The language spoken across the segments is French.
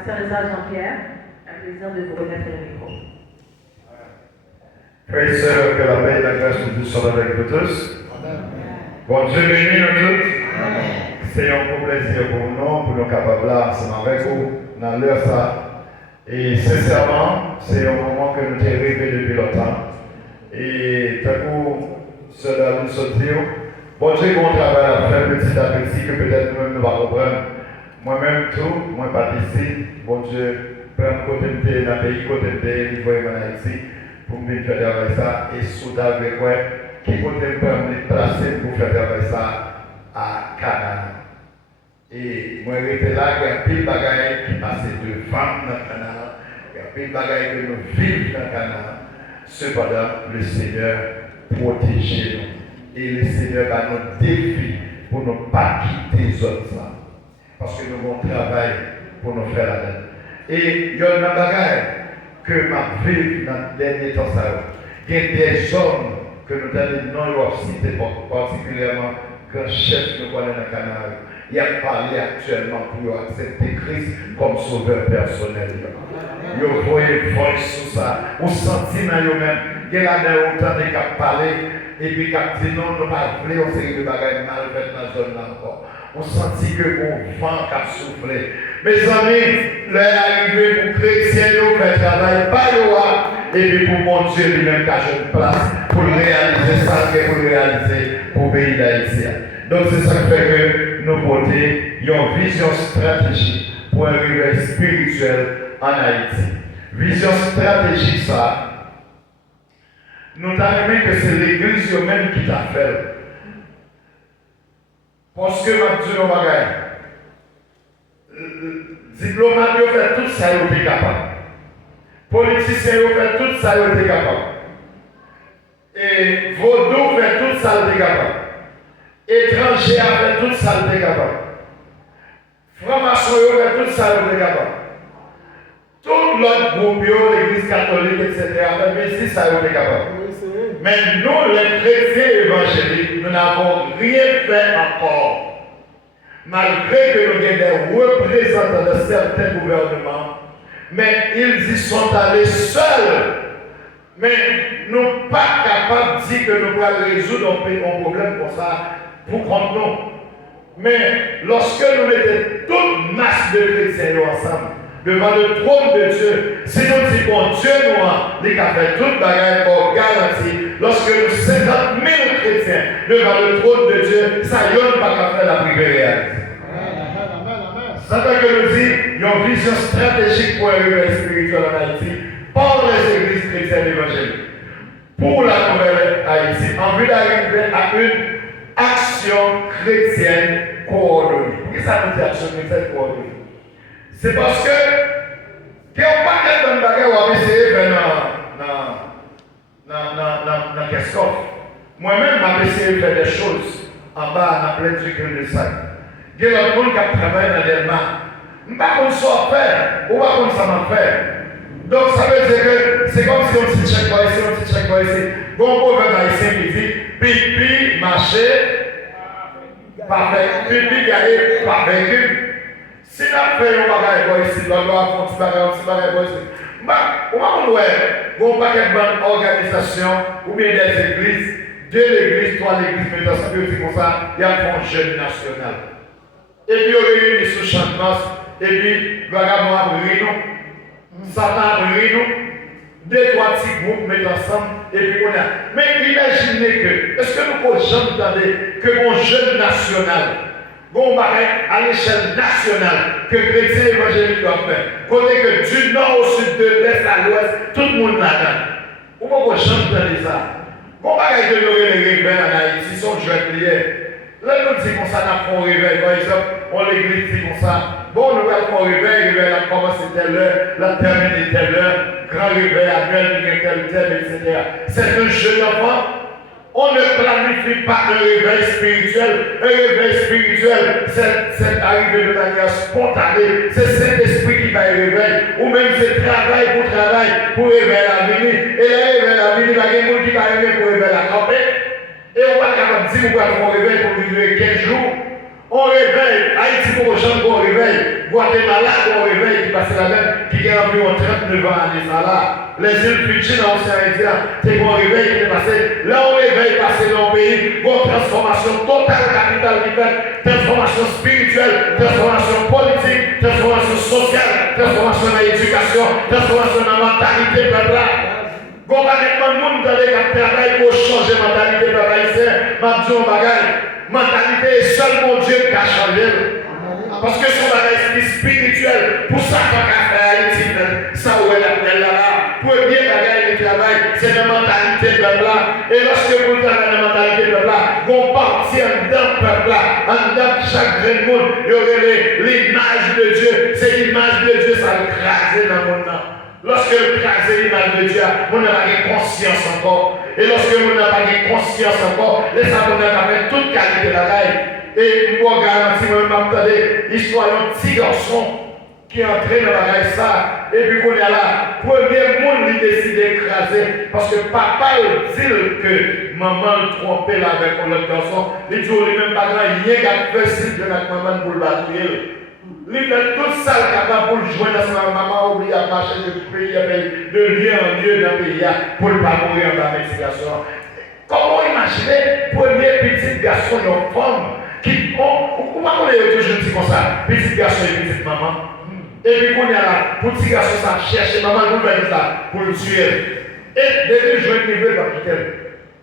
Pasteur Lézard Jean-Pierre, un plaisir de vous remettre le micro. Frères et sœurs, que la paix et la grâce de Dieu soient avec vous tous. Bon Dieu bénit nous tous. C'est un beau plaisir pour nous, pour nous capables là, ensemble avec vous, dans l'heure ça. Et sincèrement, c'est un moment que nous avons rêvé depuis longtemps. Et tant que cela nous sortir, bon Dieu, bon travail à faire petit à petit, que peut-être nous-mêmes nous allons comprendre. Moi-même tout, moi pas ici, bon Dieu, prends côté de dans le pays, côté de l'Ivoire et ici, pour me faire travailler ça, et soudain avec moi, qui côté me placer pour faire travailler ça à Canada. Et moi, j'étais là, il y a pile de bagailles qui passaient devant dans le canal, il y a pile de bagailles que nous vivons dans le canal. Cependant, le Seigneur protège nous. Et le Seigneur va nous défier pour ne pas quitter les autres. Parce que nous avons travail pour nous faire la tête. Et il y a une bagaille que ma vie dans le dernier temps, il y a des hommes que nous avons non cité particulièrement grand chef que nous connaissons dans le canal. Il a parlé actuellement pour accepter Christ comme sauveur personnel. Vous voyez voix sur ça. Vous sentez dans vous-même. Il y a là autant de parler et puis quand dit non, nous ne pas voulu on série de bagages mal faites dans la zone là encore. Vous sentez que mon vent a soufflé. Mes amis, l'heure arrivée pour chrétiens, nous faire travail, pas de et puis pour mon Dieu lui-même qui a une place pour réaliser ça, pour réaliser pour le pays d'Haïti. Donc c'est ça qui fait que nous portons une vision stratégique pour un réveil spirituel en Haïti. Vision stratégique ça, nous avons aimé que c'est l'église même qui t'a fait. Parce que ma Dieu nous va diplomate fait tout ça, il est capable. Politicien fait tout ça, il est capable. Et vaudou fait tout ça, il est capable. Étranger fait tout ça, il est capable. Franc-maçon fait tout ça, il est capable. Tout l'autre groupe, l'église catholique, etc., mais si ça, il est capable. Mais nous, les chrétiens évangéliques, nous n'avons rien fait encore. Malgré que nous ayons des représentants de certains gouvernements, mais ils y sont allés seuls. Mais nous ne sommes pas capables de dire que nous pouvons résoudre un problème comme ça pour compte nous. Mais lorsque nous mettons toute masse de chrétiens ensemble, devant le trône de Dieu, si nous disons Dieu nous, il a fait toute bagarre pour garantir, lorsque nous 50 000 chrétiens devant le trône de Dieu, ça y est, pas qu'à faire la prière réelle. Ça fait que nous dit, il y a une vision stratégique pour un réveil spirituel en Haïti, par les églises chrétiennes évangéliques, pour la nouvelle Haïti, en vue d'arriver à une action chrétienne coordonnée. Pourquoi ça nous dit action chrétienne coordonnée? C'est parce que, il n'y a pas quelqu'un de bagarre où on va essayer de faire dans qu'est-ce qu'on fait. Moi-même, je vais essayer de faire des choses en bas, dans plein de sac. Il y a des gens qui travaillent dans des mains. Je ne sais pas comment ça faire, ou pas comment ça va faire. Donc ça veut dire que c'est comme si on se check quoi ici, on se check quoi ici. Bon, on va ici qui dit pipi, marcher, parfait, pipi, garer, parfait. Si la fait un bagage ici, on doit faire un petit bagage ici. On va voir, on paquet de organisation ou bien des églises, 2 églises, 3 églises, mais dans ça veut dire comme ça, il y a un jeune national. Et puis on réunit sous champ de masse, et puis vagabond a brûlé nous, Satan a brûlé nous, 2-3 petits groupes mettent ensemble, et puis on a. Mais imaginez que, est-ce que nous pouvons jamais entendre que mon jeune national, bon à l'échelle nationale, que les chrétiens évangéliques doivent faire, côté que du nord au sud, de l'est à l'ouest, tout le monde là-dedans. Vous ne pouvez jamais entendre ça. Bon bagage de l'aurait les réveils en Haïti, sont jeunes prières. Là, nous disons qu'on n'a pas un réveil, par exemple, on l'église dit comme ça. Bon, nous avons un réveil a commencé telle heure, la terminé telle heure, grand réveil annuel, tel, etc. C'est un jeune enfant. On ne planifie pas un réveil spirituel. Un réveil spirituel, c'est arrivé de manière spontanée. C'est cet esprit qui va réveiller. Ou même c'est travail, pour réveiller la vie. Et là, réveiller la vie, il y a des gens qui vont réveiller pour réveiller la campagne. Et on va capable de dire qu'on réveille pour vivre 15 jours. On réveille, Haïti pour les gens qu'on réveille, Guatemala qu'on réveille qui va passé là-dedans, qui a environ 39 ans à ça là. Les îles Fidji dans l'océan Indien, c'est mon réveil qui est passé. Là, on réveil passé dans le pays, une transformation totale capitale qui fait, transformation spirituelle, transformation politique, transformation sociale, transformation dans l'éducation, transformation dans la mentalité peuple là. Complètement, le monde dans les travail pour changer la mentalité peuple haïtien, m'a dit un bagage. Mentalité est seul mon Dieu qui a changé. Parce que son bagage spirituel, pour ça qu'on a fait Haïti, ça où elle a là. Premier bagage de travail, c'est la mentalité peuple là. Et lorsque vous travaillez la mentalité peuple là, vous partez en dedans peuple là, en dedans chaque grand monde, il y aurait l'image de Dieu. C'est l'image de Dieu, ça le crase dans le monde. Lorsque vous crasez l'image de Dieu, vous n'avez pas conscience encore. Et lorsque vous n'avez pas conscience encore, laissez-vous faire toute qualité de la taille. Et moi, garantis, je m'attendais, l'histoire d'un petit garçon qui est entré dans la race ça, et puis qu'on est là, premier monde qui décide d'écraser, parce que papa dit que maman le trompait là avec l'autre garçon, il dit lui-même pas grand, il y a fait si de la maman pour le battre. Il fait tout ça capable pour le joindre à sa maman, oublier à marcher de pays, de lieu en lieu dans le pays, pour ne pas mourir en investigation. Comment imaginer premier petit garçon et une femme qui ont, comment on est toujours dit comme ça, petit garçon et petite maman. Et puis qu'on est là, petit garçon ça cherche maman nous faire ça pour le tuer. Et depuis je ne veux pas quitter.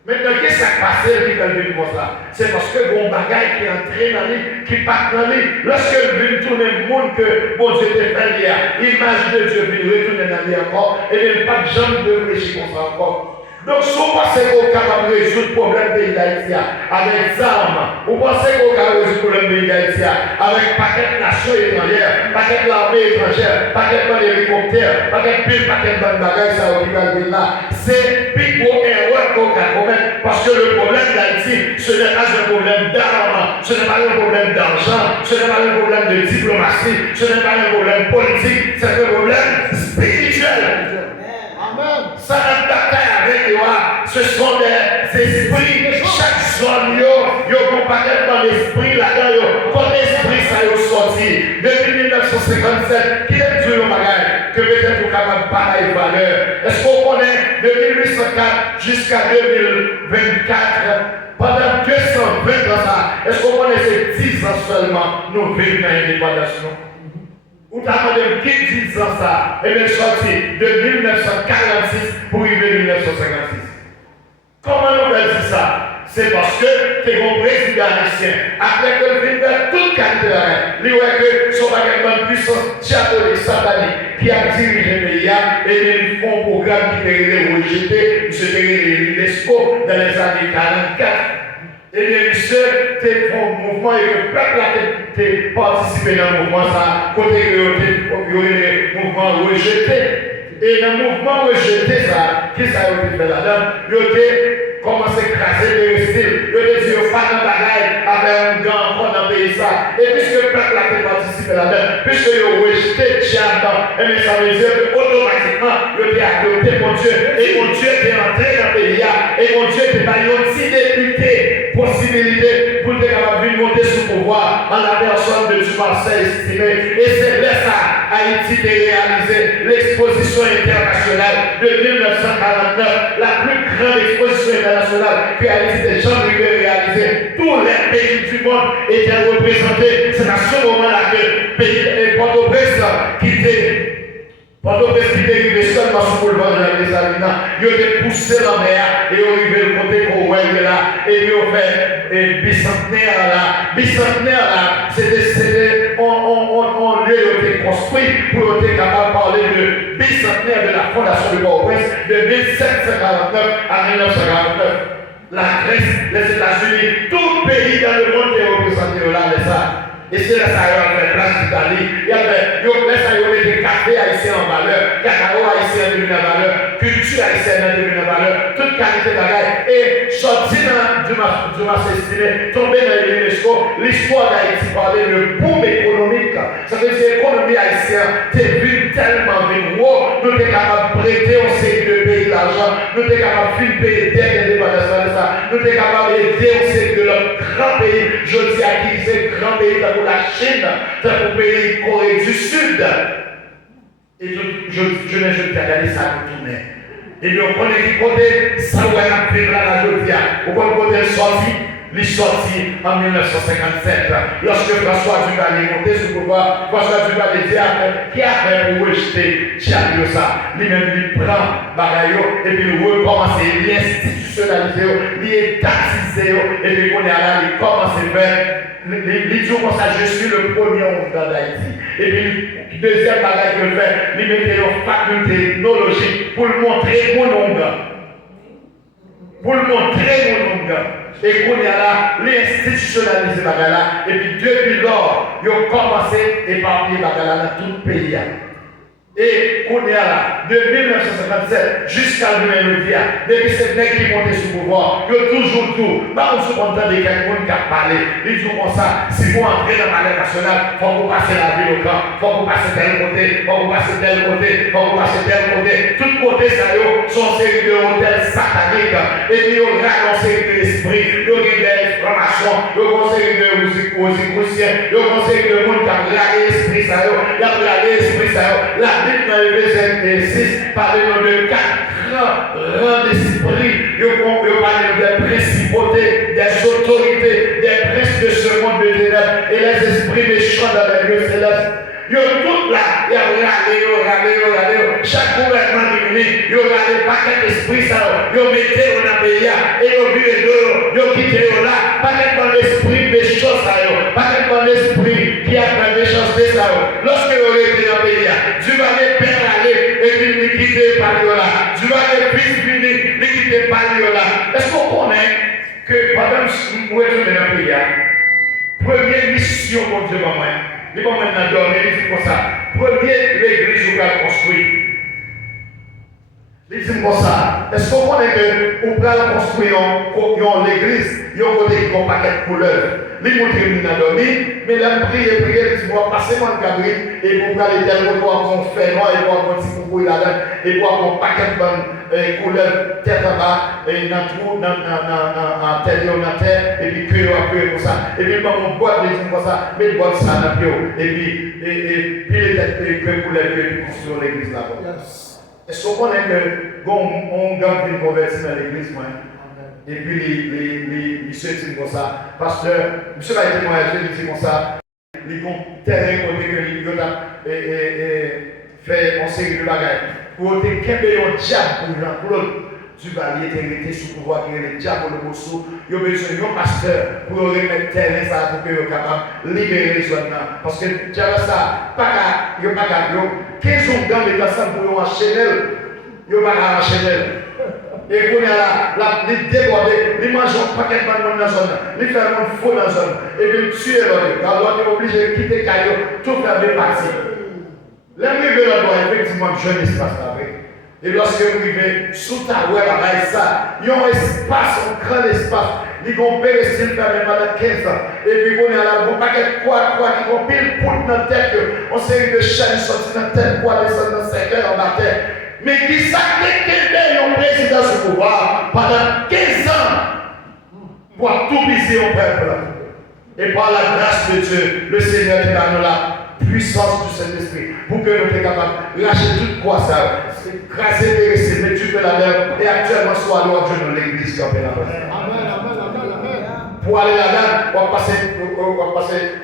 Maintenant, qu'est-ce qui s'est passé qui va venir comme ça? C'est parce que bon bagaille qui est entré dans lui, qui part dans lui. Lorsque vient tourner le monde que bon Dieu t'a fait hier, l'image de Dieu vient retourner dans lui encore, et il n'y a pas de gens de réfléchir comme ça encore. Donc, si vous pensez qu'on est capable de résoudre le problème de l'Haïti avec des armes, vous pensez qu'on est capable de résoudre le problème de l'Haïti avec paquet de nations étrangères, paquet de l'armée étrangère, paquet d'hélicoptères, paquet de pile, paquet de bagages, ça va venir là. C'est plus gros erreur qu'on a commettre parce que le problème d'Haïti, ce n'est pas un problème d'armes, ce n'est pas un problème d'argent, ce n'est pas un problème de diplomatie, ce n'est pas un problème politique, c'est un problème spirituel. Amen. Ça n'a pas avec toi. Ce sont des esprits. Chaque zone, il y a un paquet d'esprits là-dedans. Quand l'esprit ça est sorti. Depuis 1957, qui est Dieu au bagage que peut-être vous capable de parler de valeur. Est-ce qu'on connaît de 1804 jusqu'à 2024? Pendant 220 ans, est-ce qu'on connaît ces 10 ans seulement, nous vivons dans l'indépendance? Ou t'as demandé qui 10 ans ça? Et bien sorti de 1946 pour arriver en 1956. Comment nous faisons dire ça? C'est parce que tu es un président haïtien. Après que le fait toute qualité de la il voit que son bagage puissant, diabolique, satanique, qui a dirigé le pays, et ils font un programme qui était rejeté, c'était l'UNESCO dans les années 44. Et bien, monsieur, tu es un mouvement et le peuple a participé dans le mouvement, ça, côté que il y a des mouvements rejetés. Et dans le mouvement rejeté, ça, qui ça a été fait là-dedans, il y a commencé à craser les styles. Il y a dit, il n'y a pas de bagaille avec un grand enfant dans le pays. Ça. Et puisque le peuple a participé là-dedans, puisque il a rejeté Tchad, et ça veut dire qu'automatiquement, il a adopté mon Dieu. Et mon Dieu est entré dans le pays. Et mon Dieu est pas une petite député, possibilité pour être capable de monter sous pouvoir en la personne de Marseille estimé. Et c'est là ça, Haïti a réalisé l'exposition internationale de 1949, la plus grande exposition internationale que Haïti a jamais réalisée. Tous les pays du monde étaient représentés. C'est à ce moment-là que le pays Port-au-Prince quitté. Port-au-Prince qui est arrivé seulement sur le boulevard de la Salina, il a poussé la mer et il est arrivé le côté pour là et il a fait bicentenaire là. Bicentenaire là, c'était on lieu été construit pour être capable de parler de bicentenaire de la fondation du Port-au-Prince de 1749 à 1949. La Grèce, les États-Unis, tout pays dans le monde est représenté là, ça. Et c'est là que ça a fait place d'Italie. Il y avait des cafés haïtiens en valeur, cacao haïtien devenu en valeur, culture haïtienne devenu en valeur, toute qualité de bagaille. Et sorti du marché estimé, tombé dans l'UNESCO, l'histoire d'Haïti parlait de boom économique. Ça veut dire que l'économie haïtienne est vue tellement haut, nous sommes capables de prêter au série de pays l'argent, nous sommes capables de payer des indépendances de ça, nous sommes capables d'aider au série de notre grand pays. Je dis à qui c'est grand pays. Pour la Chine, pour le pays Corée du Sud. Et je n'ai jamais regardé ça tourner. Et puis on connaît qui côté, ça où elle a fait la Jodia. Au côté sorti, il est sorti en 1957. Lorsque François Duvalier est monté sur le pouvoir, François Duvalier dit qui a fait pour rejeter Tchadio ça. Lui-même, il prend Bagayo et puis il recommence, il institutionnalise, il étatise, et puis on est là, il commence à faire. Il dit comme ça, je suis le premier Ouganda d'Haïti. Et puis, deuxième bagage que je fais, il mettait une faculté technologique pour le montrer mon Ouganda. Pour le montrer mon Ouganda. Et qu'on est là, l'institutionnaliser bagala. Et puis, depuis lors, ils ont commencé à épargner bagala dans tout le pays. Et qu'on est là, de 1957 jusqu'à l'aujourd'hui, depuis ces mecs qui montent sur le pouvoir, ils ont toujours tout. Pas on se contente de quelqu'un qui a parlé. Ils disent comme ça, si vous entrez dans le palais national, il faut que vous passiez la ville au camp, il faut que vous passiez tel côté, il faut que vous passiez tel côté, il faut que vous passiez tel côté. Tout côté, ça sont série de hôtels sataniques. Et puis, ils ont une série d'esprits, ils ont des informations, ils ont une série de Rosicruciens, ils ont une série de monde qui a regardé l'esprit, ça y est, il a regardé l'esprit, ça y est. La Bible dans Éphésiens 6 parle de 4 rangs d'esprit. Il parle des principautés, des autorités, des princes de ce monde de ténèbres et les esprits méchants dans les lieux célestes. Ils ont tout là, ils ont regardé, chaque gouvernement diminué, ils ont regardé paquet d'esprit, ils ont mis dans le pays, et ils ont vu les deux, ils ont quitté là, paquet dans l'esprit méchant, paquet dans l'esprit qui a fait méchanceté. Lorsque vous êtes dans le pays, tu vas les pères aller et puis les quitter par là. Tu vas les fils venir, les quitter par là. Est-ce qu'on connaît que pendant que vous êtes dans le pays, première mission pour Dieu, maman, les mamans dans dormir, ils disent comme ça. Première l'église où vous construire. Ils disent comme ça. Est-ce qu'on connaît que vous pouvez construire l'église, il y a un côté qui a un paquet de couleurs. Les montrent dans dormir, mais là, prier, ils disent, moi, passer mon cabri, et pour aller tel côté, on fait noir, et pour avoir un petit coucou là-dedans, et pour avoir un paquet de couleurs, tête en bas, et dans tout, en terre, et puis que après comme ça. Et puis, on boit des trucs comme ça, mais boit ça dans le et puis, les têtes que couleurs que sur l'église là-bas. Est-ce qu'on connaît que, bon, on garde une conversion dans l'église, moi? Et puis, les se disent comme ça. Parce que, monsieur va être témoignage, il dit comme ça. Ils vont terrain côté que les gars fait en série de bagages. Pour qu'il y ait un diable pour l'autre. Tu vas aller t'arrêter sous pouvoir qu'il y ait le diable pour le morceau. Il y a besoin d'un pasteur pour remettre terrain ça pour que vous capable de libérer les zones. Parce que diable ça, il n'y a pas qu'à 15 ans dans les personnes pour acheter elle. Il n'y a pas qu'à acheter elle. Et qu'on est là, les déborder, les manger un paquet de monde dans la zone, les faire un faux dans la zone, et puis tuer l'autre. Car l'autre est obligé de quitter Caillou, tout faire des parties. L'arrivée là-bas, effectivement, jeune espace là. Et lorsque vous arrivez sous ta web avec ça, il y a un espace, un grand espace. Ils vont périsser pendant 15 ans. Et puis on est là, un paquet de quoi, qui vont pile pour dans la tête. On série de chaînes sorties dans la tête, quoi, descendre dans 5 heures en la tête. Mais qui s'active un président sous pouvoir pendant 15 ans pour tout briser au peuple. Et par la grâce de Dieu, le Seigneur qui va nous la puissance du Saint-Esprit pour que nous soyons capables de lâcher toute quoi ça, craser, périsser, mettre du feu la mer et actuellement soit à l'ordre de l'église qui a fait la paix. Pour aller là-dedans, on va passer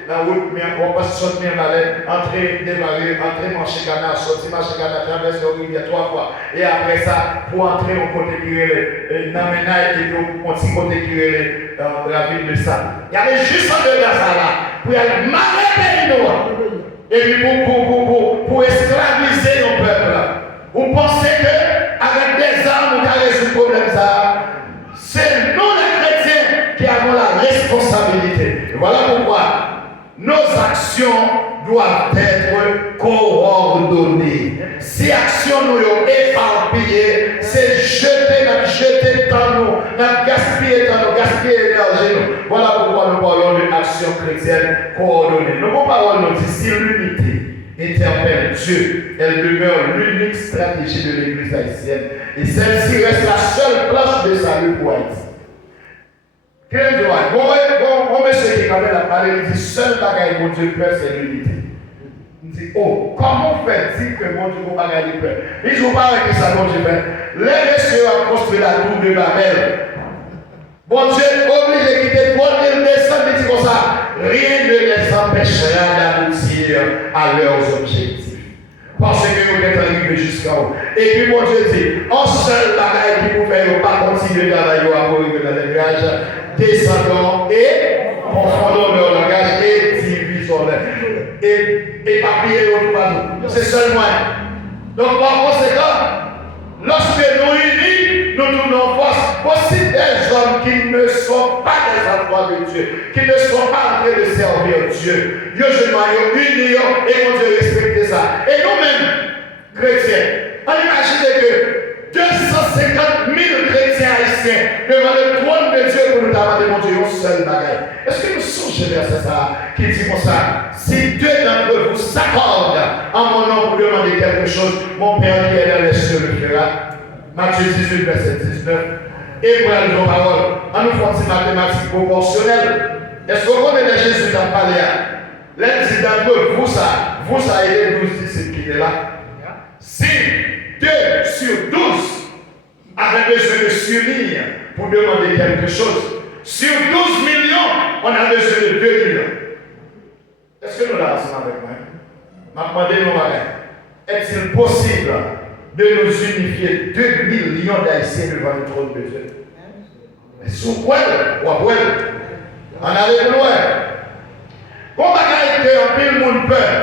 dans la route, on va passer sur le Valet, entrer, démarrer, entrer, marcher canard, sortir, marcher canard, traverser la rivière 3 fois. Et après ça, pour entrer au côté qui est dans le ménage et puis au petit côté qui est dans la ville de Sal. Il y avait juste en dedans ça là, pour aller marrer et puis pour esclaviser nos peuples. Vous pensez qu'avec des armes, vous allez résoudre le problème ça? C'est nous les chrétiens qui avons la responsabilité. Et voilà pourquoi nos actions doivent être coordonnées. Si actions nous éparpillées, c'est jeter dans nous, gaspiller dans nous, gaspiller l'énergie. Voilà pourquoi nous parlons d'une action chrétienne coordonnée. Nos paroles nous disent si l'unité interpelle Dieu, elle demeure l'unique stratégie de l'Église haïtienne. Et celle-ci reste la seule planche de salut pour Haïti. Quel droit? Bon, monsieur qui a parlé, il dit seul bagaille pour Dieu, c'est l'unité. dit, oh, comment fait-il que mon Dieu ne va pas gagner peur? Il ne joue pas avec ça, mon Dieu fait. Les messieurs ont construit la tour de Babel. Bon Dieu oblige de quitter 3200, il dit comme ça, rien ne les empêchera d'aboutir à leurs objectifs. Parce que vous êtes arrivé jusqu'à où. Et puis mon Dieu dit, en seul bagaille qui vous fait pas continuer de travailler pour arriver dans les nuages, descendons et confondons leur langage et divisons-les. Et éparpillez autour de nous. C'est seul moyen. Donc par conséquent, lorsque nous unis, nous tournons force. Aussi des hommes qui ne sont pas des enfants de Dieu, qui ne sont pas en train de servir Dieu. Dieu, je m'en unis et mon Dieu respecte ça. Et nous-mêmes, chrétiens, on imagine que 250 000 chrétiens haïtiens devant le trône de Dieu pour nous demander, mon Dieu, un seul bagage. Est-ce que nous songez vers ça qui dit comme ça? Si deux d'entre vous s'accordent en mon nom pour demander quelque chose, mon Père qui est dans les cieux le fera. Matthieu 18, verset 19. Et pour la parole, en nous faisant ces mathématiques proportionnelles, est-ce qu'on connaît Jésus dans le palais? L'un dit d'entre vous, ça et les 12 disciples qui est là. Si 2 sur 12 avaient besoin de s'unir pour demander quelque chose, sur 12 millions, on a besoin de 2 millions. Est-ce que nous l'avons ensemble avec moi? Je vais demander, est-il possible de nous unifier 2 millions d'Haïtiens devant le trône de Dieu? Mais sous quoi? On allait plus loin. Comment on pile monde peur?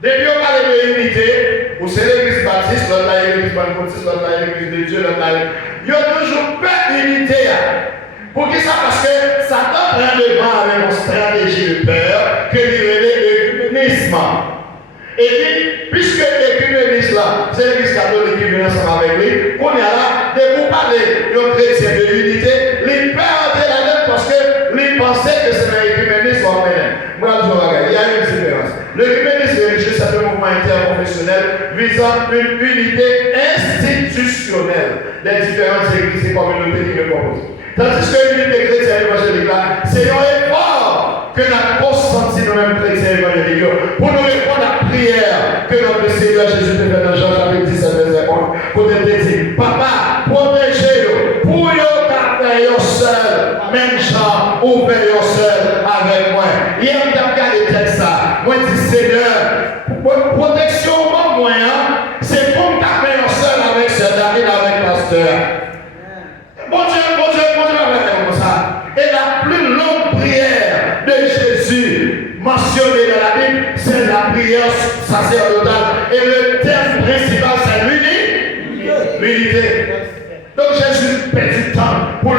Depuis on parle de unité, ou c'est l'église baptiste, l'autre là l'église pentecôtiste, l'autre là l'église de Dieu, l'autre là. Il y a toujours peur d'unité. Pour qui ça? Parce que Satan prend devant avec une stratégie de peur que l'écuménisme. Et puis, puisque l'écuménisme là, c'est l'église catholique qui vient ensemble avec lui, qu'on est là, de vous parler de chrétiens de l'unité, les peurs de la dette parce que les pensaient que c'est l'écuménisme en même. Moi, je regarde, il y a une différence. L'écuménisme religieux, c'est un mouvement interconfessionnel visant une unité institutionnelle des différentes églises et communautés qui le composent. Tandis que l'unité chrétienne évangélique là, c'est un effort que nous avons consenti nous-mêmes chrétiens évangéliques pour nous répondre à la prière que notre Seigneur Jésus te fait dans Jean chapitre 17, verset 11. Pour te dire, Papa, protégez-le, pour nous faire seul, même Jean, ouvrez seul avec moi. Hier, on a regardé ça. Moi, je dis, Seigneur, protection au moyen, c'est pour me faire seul avec ce David, avec le pasteur. Bon Dieu, comme ça. Et la plus longue prière de Jésus mentionnée dans la Bible, c'est la prière sacerdotale. Et le thème principal, c'est l'unité. Donc Jésus perd du temps pour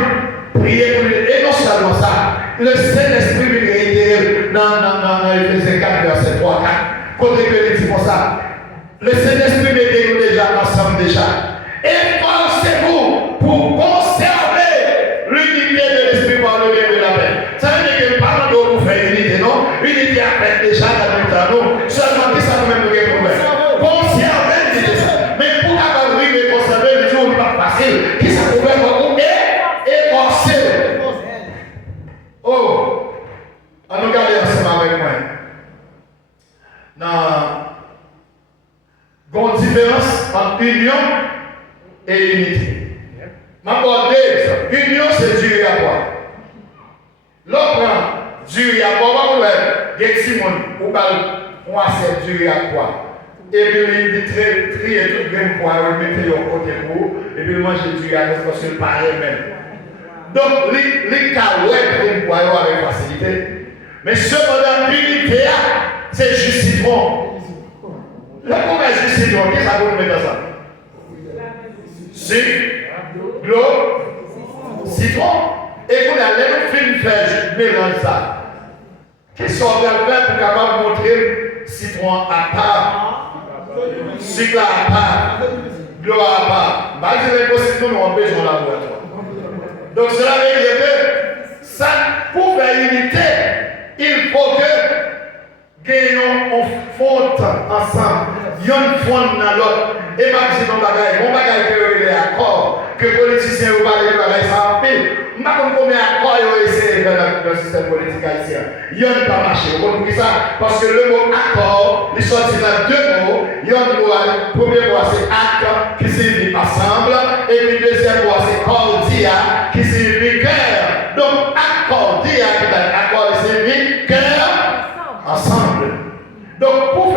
prier pour lui. Et non seulement ça, le Saint-Esprit lui réitère dans Éphésiens 4, verset 3, 4. Côté que il dit comme ça, le Saint-Esprit mettez-nous déjà ensemble déjà. Efforcez-vous pour conserver l'unité de l'esprit par le bien de la paix. Ça veut dire que pas nous pour faire unité, non? Unité a fait déjà dans le temps, non? Seulement que ça nous met nous problème. Conserver l'unité. Mais pour arriver à conserver le jour, n'est pas facile. Qui ça peut faire pour nous? Efforcer. Oh! On nous garde ensemble avec moi. Il y a une différence entre union et unité. Ma bonne union, c'est du à quoi? L'autre, du à quoi? Il y a Simon, ou pas, c'est du à quoi? Et puis, il trie tout le monde pour mettre au côté pour, et puis, il mange du à parce que c'est pareil même. Donc, les carouettes pour avoir avec facilité. Mais cependant, l'unité, c'est juste citron. Le premier jus citron, qu'est-ce que ça vous mettre ensemble? L'eau, citron. Et vous allez nous faire une mélange ça. Qu'est-ce qu'on va faire pour capable montrer citron à part, sucre à part, l'eau à part? Bah, c'est impossible, nous avons besoin de laboratoire. Donc cela veut dire que ça, pour faire unité, il faut que gagnons en fonte ensemble. Il y a une fonte dans l'autre. Et pas que c'est mon bagage que les accords, que les politiciens ou pas les bagages, ça en pile. Je ne sais pas combien d'accords ils ont essayé de faire dans le système politique haïtien. Il n'y a pas marché. Vous comprenez ça? Parce que le mot accord, il sorti dans deux mots. Il y a un mot, le premier mot c'est acte qui signifie ensemble. Et le deuxième mot c'est cordia qui signifie cœur. Donc accordia qui signifie cœur ensemble. Donc pour